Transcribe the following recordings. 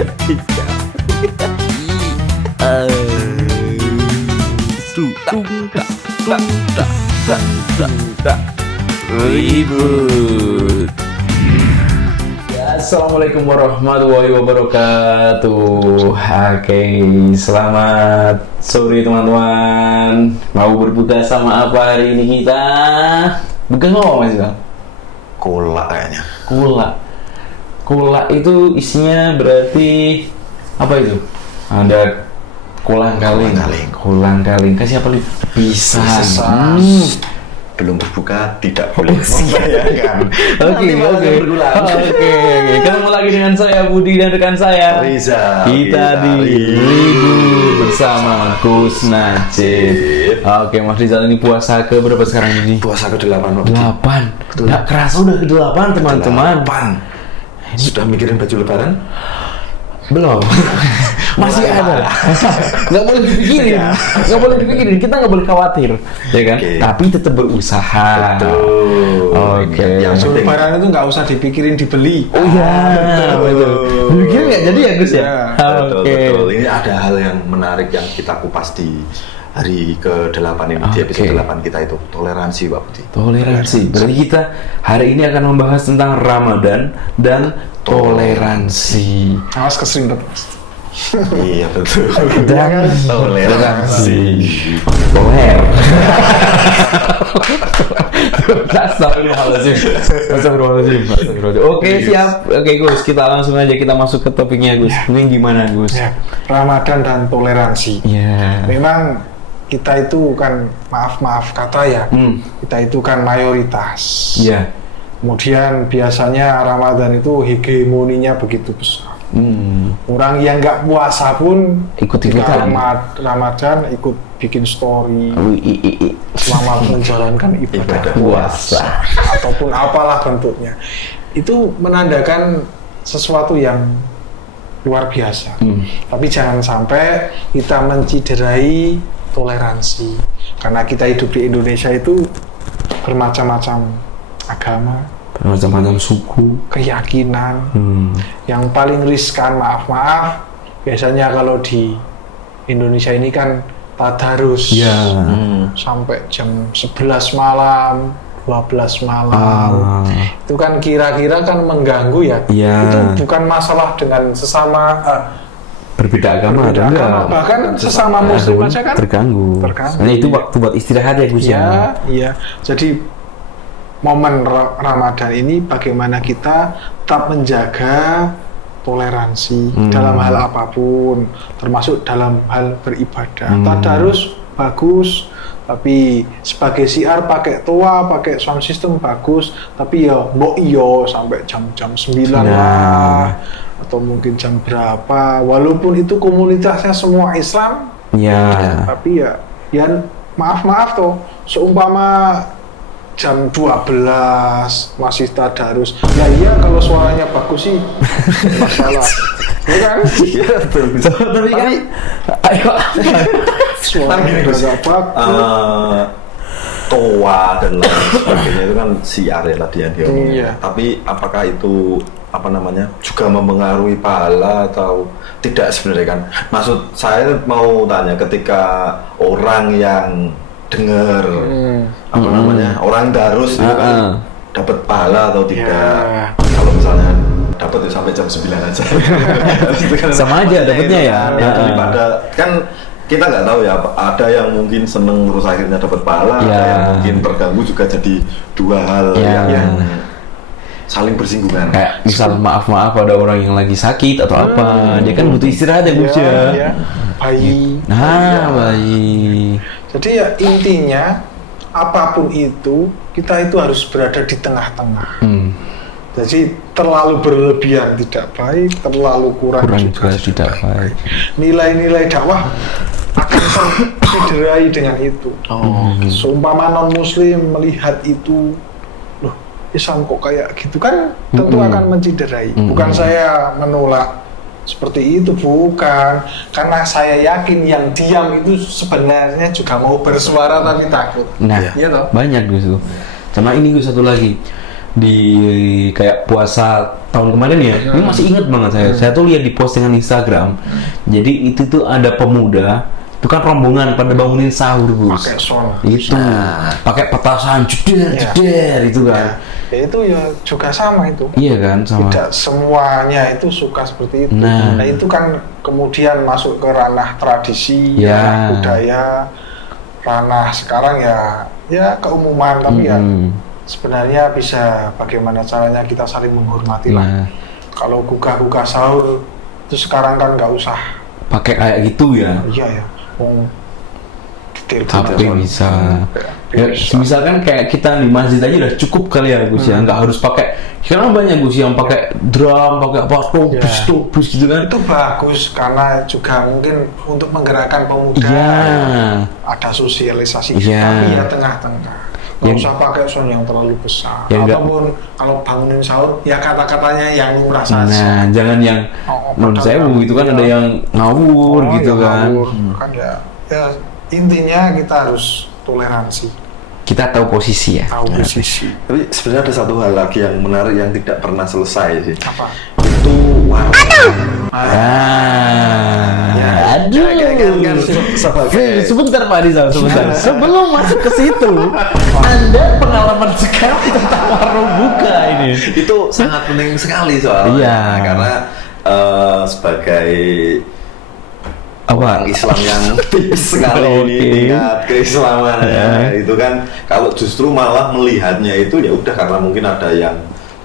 Tiga. Ribut. Assalamualaikum warahmatullahi wabarakatuh. Oke, selamat sore teman-teman. Mau berbuka sama apa hari ini kita? Buka sama apa Mas Bang? Kolak kayaknya. Kolak itu isinya berarti apa itu? Ada kolang-kaling. Kasih apa nih? Pisang. Belum berbuka tidak boleh membayangkan. Oke. Ketemu lagi dengan saya Budi dan rekan saya Riza. Kita di Ribut bersama Gus Najib. Oke, Mas Rizal, ini puasa ke berapa sekarang ini? Puasa ke-8. 8. Nggak kerasa udah ke-8 teman-teman. 8. Sudah mikirin baju lebaran? Belum. Masih ada. Nggak boleh dipikirin. Kita nggak boleh khawatir, ya kan? Okay. Tapi tetap berusaha. Betul. Oke. Yang lebaran itu nggak usah dipikirin, dibeli. Oh iya, betul. Dipikirin nggak jadi ya Gus ya? Betul. Ini ada hal yang menarik yang kita kupas di hari ke-8 ini, di episode 8 kita itu toleransi, Pak Budi. Toleransi. Berarti kita hari ini akan membahas tentang Ramadan dan toleransi. Awas keseringet. Iya betul. Dan toleransi. Astagfirullahaladzim. Oke, siap. Oke Gus, kita langsung aja kita masuk ke topiknya Gus. Ini gimana Gus? Ya, Ramadan dan toleransi. Ya. Memang kita itu kan maaf kata ya. Kita itu kan mayoritas. Iya. Kemudian biasanya Ramadan itu hegemoninya begitu besar. Orang yang nggak puasa pun ikut-ikutan. Ramadan ikut bikin story selama menjalankan ibadah puasa ataupun apalah bentuknya. Itu menandakan sesuatu yang luar biasa. Tapi jangan sampai kita menciderai toleransi, karena kita hidup di Indonesia itu bermacam-macam agama, bermacam-macam suku, keyakinan. Yang paling riskan, maaf biasanya kalau di Indonesia ini kan tadarus sampai jam 11 malam, 12 malam. Itu kan kira-kira kan mengganggu ya. Itu bukan masalah dengan sesama berbeda agama, bahkan sesama muslim aja kan terganggu. Nah, itu waktu buat istirahat ya Gus ya. Iya. Jadi momen Ramadan ini bagaimana kita tetap menjaga toleransi dalam hal apapun, termasuk dalam hal beribadah. Tadarus bagus, tapi sebagai siar pakai toa, pakai sound system bagus, tapi ya mbok iyo sampai jam 9 lah, atau mungkin jam berapa, walaupun itu komunitasnya semua Islam, tapi ya maaf toh, seumpama jam 12 masih tadarus. Ya iya, kalau suaranya bagus sih masalah. Ya kan? Iya, betul. Tapi kan ayo suaranya agak bagus. Toa dan lain sebagainya itu kan siar ya tadi yang diomongin. Iya. Tapi apakah itu juga mempengaruhi pahala atau tidak sebenarnya kan? Maksud saya mau tanya, ketika orang yang dengar orang darus itu kan dapat pahala atau tidak? Kalau misalnya dapat itu sampai jam 9 aja sama aja dapatnya ya. Daripada kan kita nggak tahu ya, ada yang mungkin seneng terus akhirnya dapat pahala, ada yang mungkin terganggu juga, jadi dua hal yang saling bersinggungan. Kayak misal maaf ada orang yang lagi sakit atau apa, dia kan butuh istirahat ya Gus ya. Bayi. Bayi. Jadi ya intinya apapun itu, kita itu harus berada di tengah-tengah. Jadi terlalu berlebihan tidak baik, terlalu kurang juga tidak baik. Nilai-nilai dakwah akan tercederai dengan itu. Seumpama non-muslim melihat itu, loh Islam kok kayak gitu kan, tentu akan menciderai. Bukan saya menolak seperti itu, bukan, karena saya yakin yang diam itu sebenarnya juga mau bersuara tapi takut. Banyak Gus tuh. Sama ini Gus, satu lagi di kayak puasa tahun kemarin ya. Ini masih ingat banget saya. Saya tuh lihat di postingan Instagram. Jadi itu tuh ada pemuda, itu kan rombongan pada bangunin sahur, Gus. Pakai sound. Itu pakai petasan jeder itu kan. Ya itu ya juga sama itu. Iya kan, sama. Tidak semuanya itu suka seperti itu. Nah. Nah itu kan kemudian masuk ke ranah tradisi, Ya. ranah budaya, ranah sekarang ya keumuman, tapi ya sebenarnya bisa bagaimana caranya kita saling menghormati lah. Nah, Kalau gugah-gugah sahur itu sekarang kan nggak usah. pakai kayak gitu ya. Iya ya, wong detail Tapi banget. bisa. Ya, Ya, misalkan kayak kita di masjid aja udah cukup kali ya, Gus ya. Nggak harus pakai. Sekarang banyak Gus yang pakai drum, pakai apa, tobus gitu kan. Itu bagus karena juga mungkin untuk menggerakkan pemuda. Iya. Ada sosialisasi, Iya. tapi ya tengah-tengah. Nggak Yang- usah pakai sound yang terlalu besar. Ya, enggak. Ataupun kalau bangunin sahur, ya kata-katanya yang lumrah saja. Nah, jangan yang non sewu itu kan ada yang ngawur gitu ya kan. ngawur. Kan ya intinya kita harus toleransi, Kita tahu posisi ya. tahu posisi. Tapi sebenarnya ada satu hal lagi yang menarik yang tidak pernah selesai sih. Apa? Itu Aduh. kan sebagai Sebentar Pak Rizal, sebentar. Sebelum masuk ke situ, Anda pengalaman sekali tentang warung buka ini. itu sangat penting sekali soalnya. Iya. Karena sebagai Apa? orang Islam yang tipis sekali ini Oke. tingkat keislamannya itu kan kalau justru malah melihatnya itu ya udah karena mungkin ada yang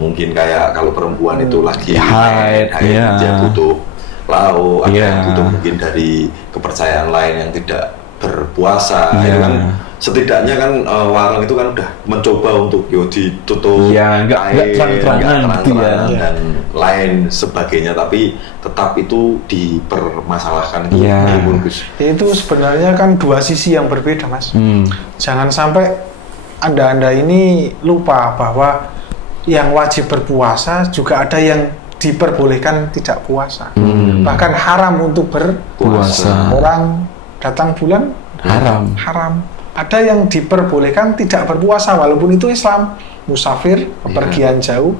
mungkin kayak kalau perempuan itu lagi Haid, iya. dia butuh lauk, ada Iya. yang butuh mungkin dari kepercayaan lain yang tidak berpuasa Iya. itu kan setidaknya kan warung itu kan udah mencoba untuk ditutup Iya, nggak terang-terangan gitu ya. dan lain sebagainya, tapi tetap itu dipermasalahkan itu Iya. meskipun Gus. Itu sebenarnya kan dua sisi yang berbeda, Mas. Jangan sampai Anda ini lupa bahwa yang wajib berpuasa juga ada yang diperbolehkan tidak puasa. Bahkan haram untuk Puasa. Orang datang bulan Haram. Ada yang diperbolehkan tidak berpuasa walaupun itu Islam. Musafir, kepergian jauh,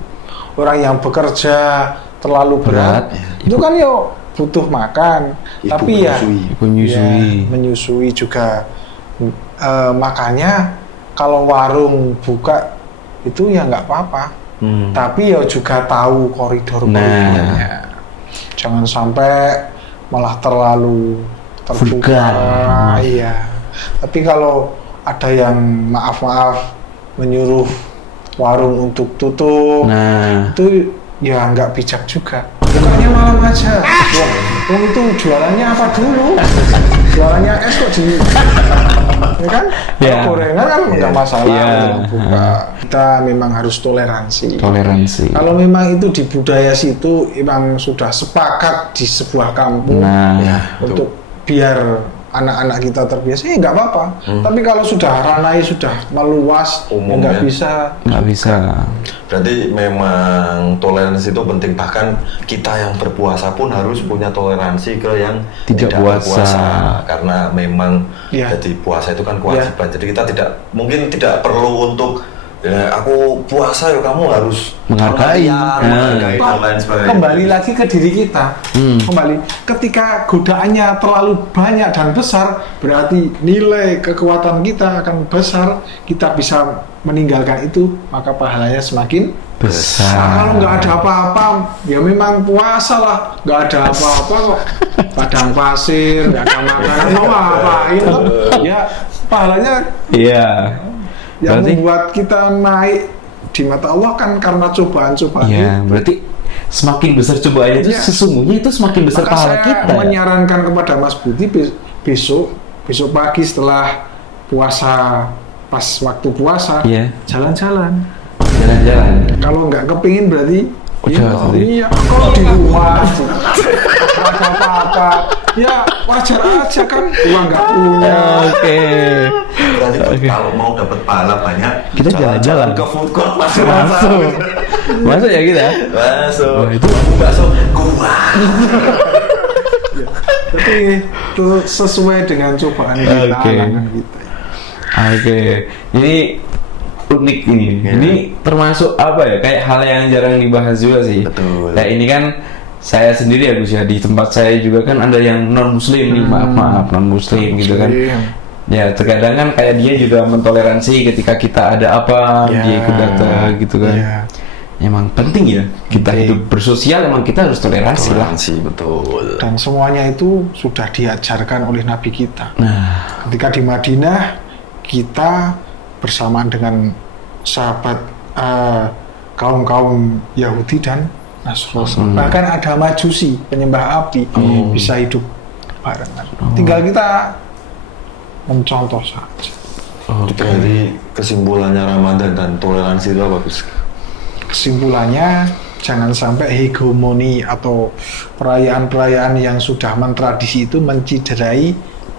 orang yang bekerja terlalu berat, itu kan yo butuh makan, Ibu tapi menyusui. ya menyusui juga. Makanya kalau warung buka itu ya nggak apa-apa, tapi ya juga tahu koridor-koridornya. Jangan sampai malah terlalu terbuka. Vulgar. Iya. Tapi kalau ada yang maaf-maaf menyuruh warung untuk tutup, itu ya nggak bijak juga. Bukannya malam aja. Wong itu jualannya apa dulu? Jualannya es kok di, ya kan? Ya. Kalau gorengan kan nggak masalah. Ya. Untuk buka. Kita memang harus toleransi. Toleransi. Kalau memang itu di budaya situ memang sudah sepakat di sebuah kampung untuk biar anak-anak kita terbiasa, nggak apa-apa. Tapi kalau sudah ranai sudah meluas, ya nggak bisa. Nggak bisa. Berarti memang toleransi itu penting, bahkan kita yang berpuasa pun harus punya toleransi ke yang Tidak puasa. berpuasa. Karena memang Ya. jadi puasa itu kan kewajiban. Jadi kita mungkin tidak perlu untuk aku puasa ya kamu harus Menghargai. menghargai dan lain sebagainya. Kembali lagi ke diri kita. Kembali ketika godaannya terlalu banyak dan besar, berarti nilai kekuatan kita akan besar. Kita bisa meninggalkan itu, maka pahalanya semakin Besar. Nah, kalau nggak ada apa-apa, ya memang puasa lah. Nggak ada apa-apa kok. Padang pasir, nggak ada makanan, mau ngapain? Ya pahalanya Iya. yang Berarti- membuat kita naik di mata Allah kan karena cobaan-cobaan Iya, itu. berarti semakin besar cobaannya itu Iya. sesungguhnya itu semakin besar Maka pahala saya kita. Ya? menyarankan kepada Mas Budi besok pagi setelah puasa, pas waktu puasa, Iya. jalan-jalan. Jalan-jalan. Kalau nggak kepingin berarti Udah, iya, kalau di rumah nggak ada apa-apa, ya wajar aja kan, uang nggak punya. Oke. Berarti kalau mau dapat pahala banyak, Kita jalan-jalan. ke food court masuk. Masuk ya kita? Masuk. Wah, itu bakso kuah. Tapi itu sesuai dengan cobaan kita, Oke. halangan kita. Oke. Jadi unik ini. Ya. Ini termasuk apa ya? Kayak hal yang jarang dibahas juga sih. Betul. Kayak ini kan saya sendiri ya Gus ya, di tempat saya juga kan ada yang non muslim nih, maaf non muslim gitu kan. Ya terkadang kan kayak dia juga mentoleransi ketika kita ada apa Ya. dia ikut datang gitu kan. Ya. Emang penting ya kita hidup bersosial, emang kita harus toleransi lah. Toleransi, betul. Dan semuanya itu sudah diajarkan oleh Nabi kita. Nah, Ketika di Madinah, kita bersamaan dengan sahabat kaum-kaum Yahudi dan Nasrani. Bahkan ada Majusi, penyembah api, bisa hidup barengan. Tinggal kita mencontoh saja. Jadi kesimpulannya Ramadan dan toleransi itu apa, Gus? Kesimpulannya, jangan sampai hegemoni atau perayaan-perayaan yang sudah mentradisi itu menciderai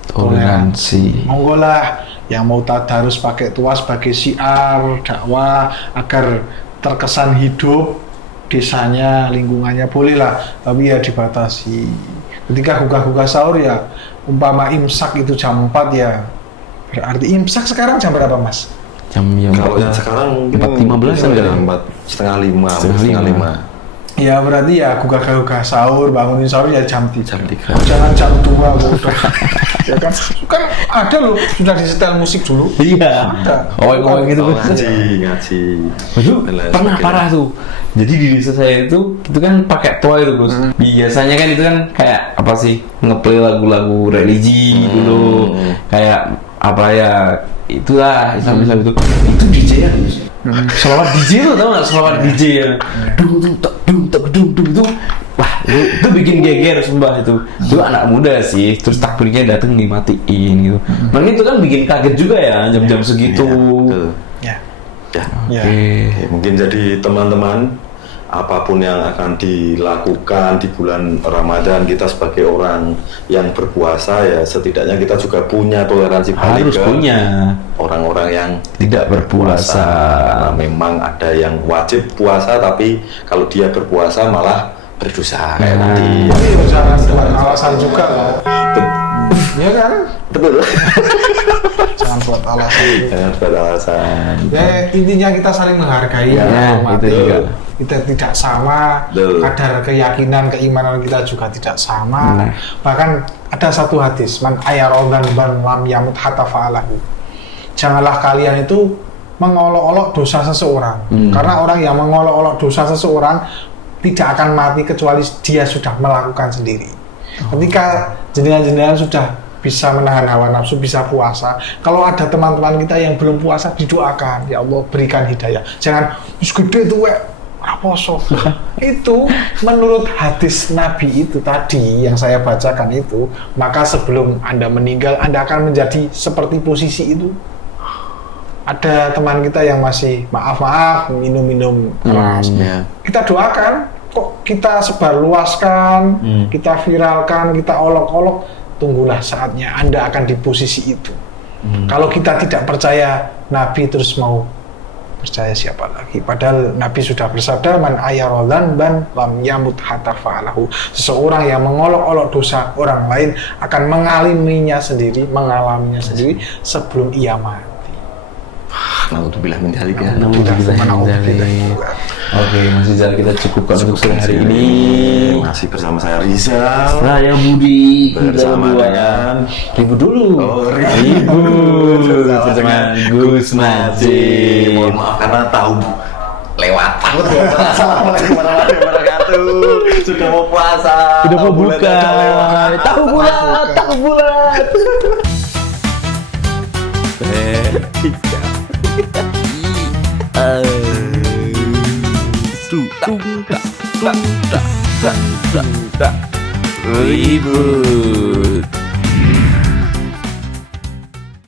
toleransi. Monggo lah yang mau tadarus pakai tuas sebagai syiar dakwah agar terkesan hidup desanya, lingkungannya, boleh lah, tapi ya dibatasi. Ketika buka-buka sahur ya umpama imsak itu jam 4 ya, berarti imsak sekarang jam berapa Mas? Jam Kalau yang sekarang mungkin 4.15 ya, kan? 4:30, 5:30. Ya berarti ya buka-buka sahur, bangunin sahur ya jam 3. Jam 3. Jangan jam 2 udah. Ya kan? Kan ada loh sudah disetel musik dulu. Iya. Ada. Oh gitu Oh, Gus. ngaji. Aduh, Dan lain pernah sebagainya. parah tuh. Jadi di desa saya itu kan pakai toa itu Gus. Biasanya kan itu kan kayak apa sih, ngeplay lagu-lagu religi dulu, kayak apa ya, itulah Islam itu DJ ya Gus. Selawat DJ tuh, tau nggak selawat DJ ya, dung itu, wah itu bikin geger sumpah itu anak muda sih, terus takbirnya dateng dimatiin gitu. Nah itu kan bikin kaget juga ya jam-jam segitu. Betul. Ya. Ya. Ya. Oke, mungkin jadi teman-teman, apapun yang akan dilakukan di bulan Ramadan, kita sebagai orang yang berpuasa ya setidaknya kita juga punya toleransi balik Harus ke punya. orang-orang yang Tidak berpuasa. Karena memang ada yang wajib puasa tapi kalau dia berpuasa malah berdosa kayak Nah. tadi. Tapi jangan buat alasan juga loh. Ya kan? Betul. Jangan buat alasan juga. Jangan buat alasan. Ya intinya kita saling menghargai, Ya, menghormati. itu juga. Kita tidak sama, Betul. kadar keyakinan, keimanan kita juga tidak sama. Nah. Bahkan ada satu hadis, man ayarodan ban lam yamut hatta fa'alahu. Janganlah kalian itu mengolok-olok dosa seseorang. Karena orang yang mengolok-olok dosa seseorang tidak akan mati kecuali dia sudah melakukan sendiri. Ketika jenengan-jenengan sudah bisa menahan hawa nafsu, bisa puasa. Kalau ada teman-teman kita yang belum puasa, didoakan, ya Allah berikan hidayah. Jangan wis gede tuh ora poso. Itu menurut hadis Nabi itu tadi yang saya bacakan itu, maka sebelum Anda meninggal, Anda akan menjadi seperti posisi itu. Ada teman kita yang masih maaf minum keras. Ya. Kita doakan, kok kita sebarluaskan, kita viralkan, kita olok-olok, tunggulah saatnya Anda akan di posisi itu. Kalau kita tidak percaya Nabi, terus mau percaya siapa lagi? Padahal Nabi sudah bersabda, man ayarodan ban lam yamut hatta fa'alahu. Seseorang yang mengolok-olok dosa orang lain akan mengalaminya sendiri sebelum ia mati. Naudzubillah min dzalik ya. Oke, Mas Rizal, kita cukupkan untuk sore hari ini. Masih bersama saya Rizal. Saya Budi. Bersama Kita dengan ribut dulu. Oh, Ribut bersama Gus Najib. Mohon maaf karena tahu lewat. Assalamualaikum warahmatullahi wabarakatuh. Sudah mau puasa. Sudah mau Bulan buka. udah lewat. Tahu bulat. Ribut.